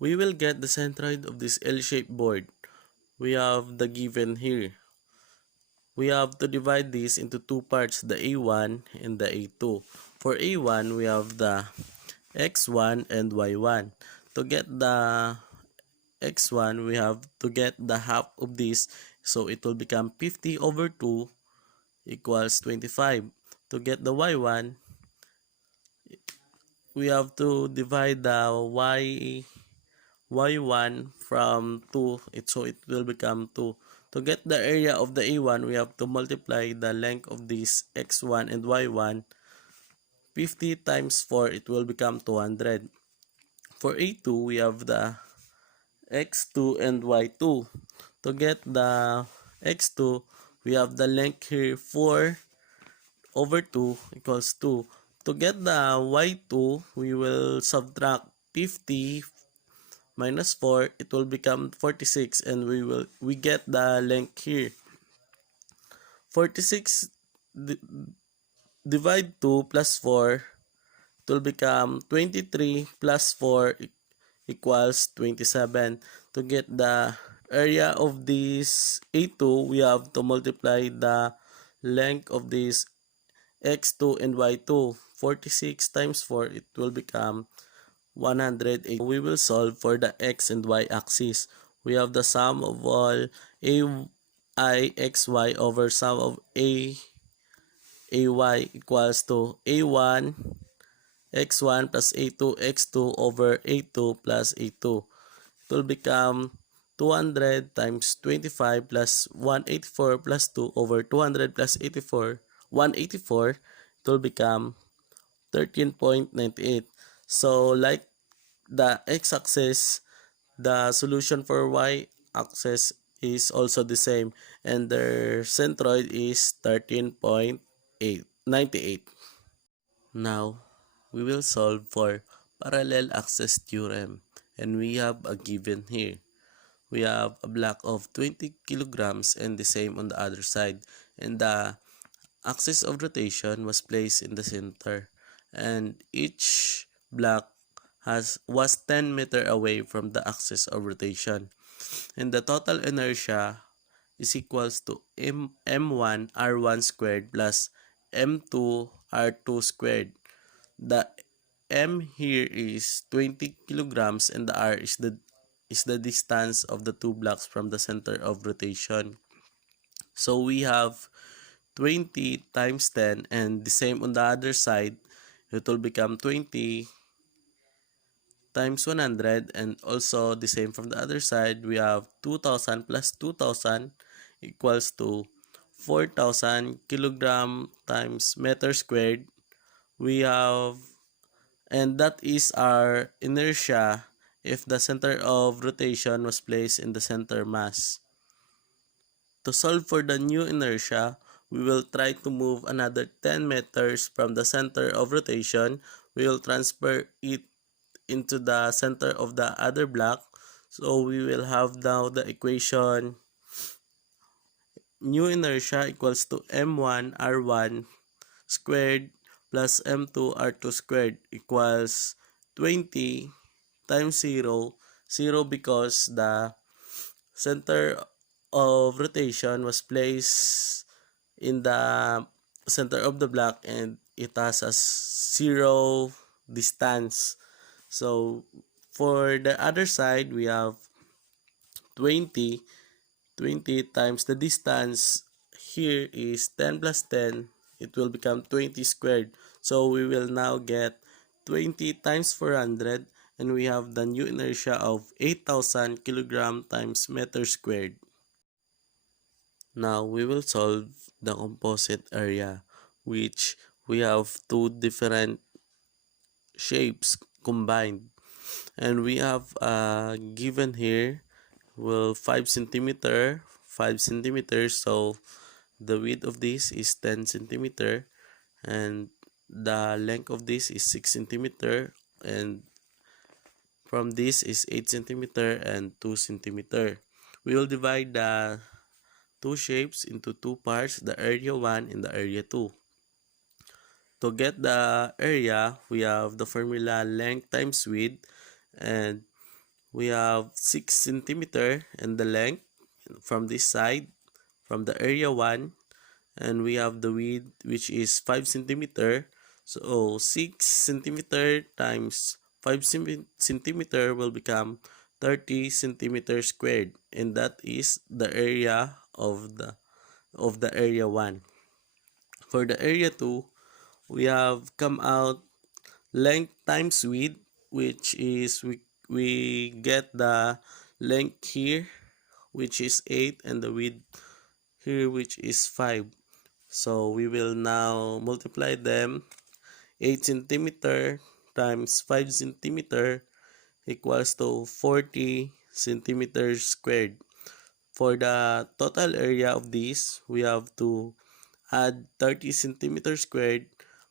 We will get the centroid of this L-shaped board. We have the given here. We have to divide this into two parts, the A1 and the A2. For A1, we have the X1 and Y1. To get the X1, we have to get the half of this. So it will become 50 over 2 equals 25. To get the Y1, we have to divide the y1 from 2, so it will become 2. To get the area of the A1, we have to multiply the length of this X1 and Y1. 50 times 4, it will become 200. For A2, we have the X2 and Y2. To get the X2, we have the length here 4 over 2 equals 2. To get the Y2, we will subtract 50 minus 4, it will become 46, and we get the length here. 46 divide 2 plus 4, it will become 23 plus 4 equals 27. To get the area of this A2, we have to multiply the length of this X2 and Y2. 46 times 4, it will become 180. We will solve for the X and Y axis. We have the sum of all AIXY over sum of AY equals to A1 X1 plus A2 X2 over A2 plus A2. It will become 200 times 25 plus 184 plus 2 over 200 plus 84, 184. It will become 13.98. So like the x-axis, the solution for y-axis is also the same, and their centroid is 13.98. Now, we will solve for parallel access theorem, and we have a given here. We have a block of 20 kilograms and the same on the other side, and the axis of rotation was placed in the center, and each block was 10 meter away from the axis of rotation, and the total inertia is equals to m1 r1 squared plus m2 r2 squared. The m here is 20 kilograms, and the r is the distance of the two blocks from the center of rotation. So we have 20 times 10, and the same on the other side, it will become 20 times 100, and also the same from the other side, we have 2000 plus 2000 equals to 4000 kilogram times meter squared. We have, and that is our inertia if the center of rotation was placed in the center mass. To solve for the new inertia, we will try to move another 10 meters from the center of rotation. We will transfer it into the center of the other block. So we will have now the equation new inertia equals to m1 r1 squared plus m2 r2 squared equals 20 times 0, 0 because the center of rotation was placed in the center of the block, and it has a 0 distance. So for the other side, we have 20 times the distance here is 10 plus 10, it will become 20 squared. So we will now get 20 times 400, and we have the new inertia of 8000 kilogram times meter squared. Now we will solve the composite area, which we have two different shapes combined, and we have given here will 5 centimeter, 5 centimeters. So the width of this is 10 centimeter, and the length of this is 6 centimeter, and from this is 8 centimeter and 2 centimeter. We will divide the two shapes into two parts, the area 1 and the area 2. To get the area, we have the formula length times width, and we have 6 centimeter in the length from this side, from the area 1, and we have the width which is 5 centimeter. So 6 centimeter times 5 centimeter will become 30 centimeter squared, and that is the area of the area 1. For the area 2, we have come out length times width, which is we get the length here which is 8 and the width here which is 5. So we will now multiply them. 8 centimeter times 5 centimeter equals to 40 centimeters squared. For the total area of this, we have to add 30 centimeters squared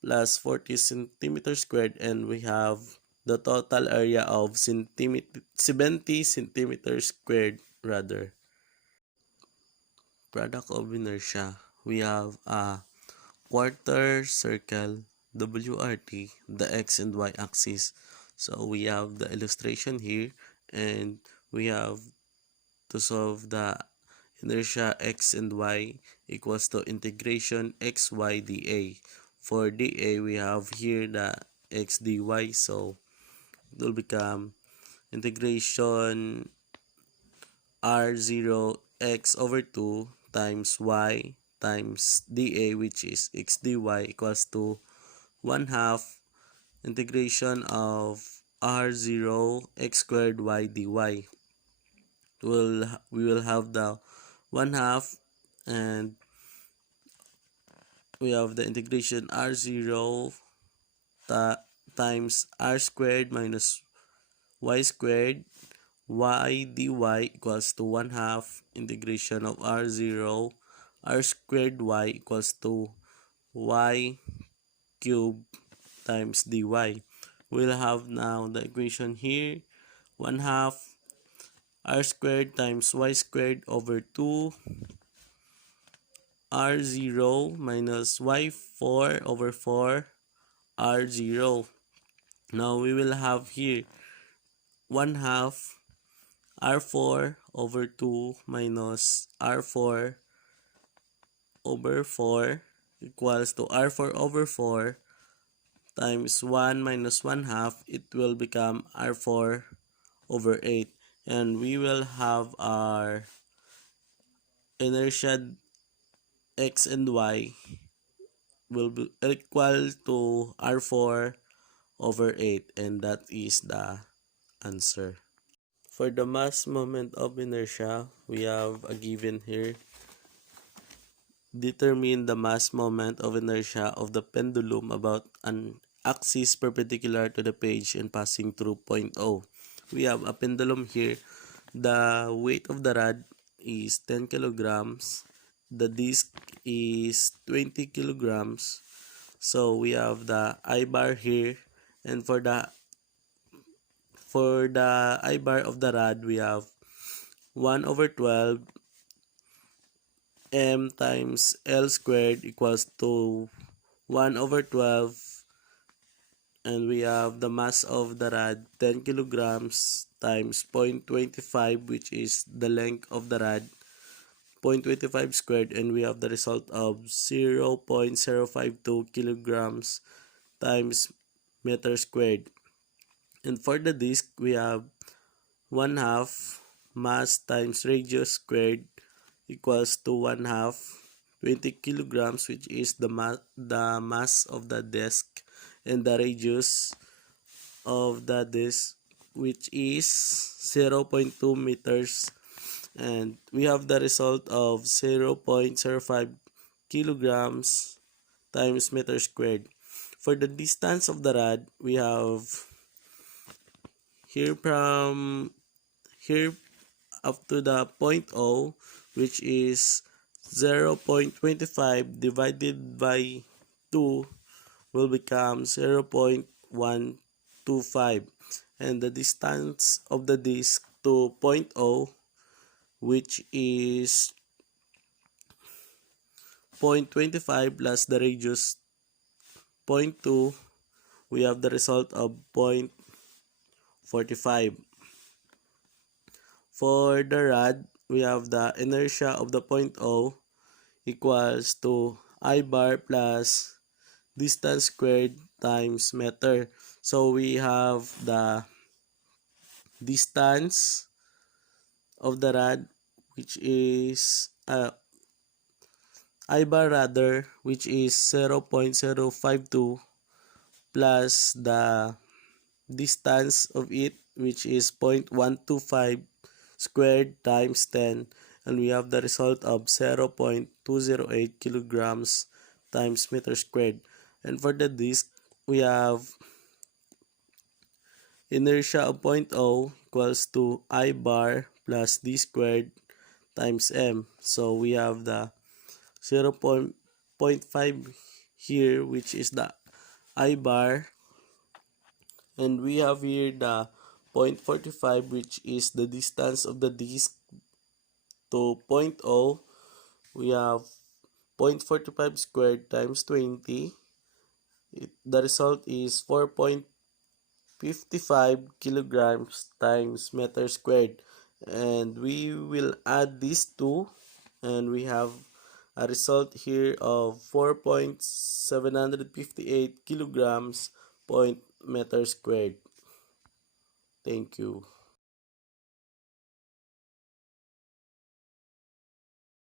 plus 40 centimeters squared, and we have the total area of 70 centimeters squared rather. Product of inertia, we have a quarter circle WRT, the x and y axis. So we have the illustration here, and we have to solve the inertia x and y equals to integration xy dA. For dA, we have here the x dy, so it will become integration r0 x over 2 times y times dA, which is x dy, equals to 1 half integration of r0 x squared y dy. We will have the 1 half, and we have the integration r0 times r squared minus y squared y dy equals to 1 half integration of r0 r squared y equals to y cubed times dy. We'll have now the equation here, 1 half r squared times y squared over 2 r0 minus y4 over 4 r0. Now we will have here 1 half r4 over 2 minus r4 over 4 equals to r4 over 4 times 1 minus 1 half. It will become r4 over 8, and we will have our inertia x and y will be equal to r4 over 8, and that is the answer. For the mass moment of inertia, we have a given here. Determine the mass moment of inertia of the pendulum about an axis perpendicular to the page and passing through point O. We have a pendulum here. The weight of the rod is 10 kilograms. The disc is 20 kilograms. So we have the I bar here, and for the I bar of the rod, we have 1 over 12 m times L squared equals to 1 over 12, and we have the mass of the rod 10 kilograms times 0.25, which is the length of the rod, 0.25 squared, and we have the result of 0.052 kilograms times meter squared. And for the disc, we have 1 half mass times radius squared equals to 1 half 20 kilograms, which is the mass of the disc, and the radius of the disc, which is 0.2 meters, and we have the result of 0.05 kilograms times meter squared. For the distance of the rod, we have here from here up to the point O, which is 0.25 divided by 2 will become 0.125, and the distance of the disc to point O, which is 0.25 plus the radius 0.2, we have the result of 0.45. For the rod, we have the inertia of the point O equals to I bar plus distance squared times meter. So we have the distance of the rod, which is I bar rather, which is 0.052 plus the distance of it, which is 0.125 squared times 10, and we have the result of 0.208 kilograms times meter squared. And for the disc, we have inertia of point O equals to I bar plus D squared times M. So we have the 0.5 here, which is the I bar, and we have here the 0.45, which is the distance of the disc to point O. We have 0.45 squared times 20. The result is 4.55 kilograms times meter squared. And we will add these two, and we have a result here of 4.758 kilograms point meter squared. Thank you.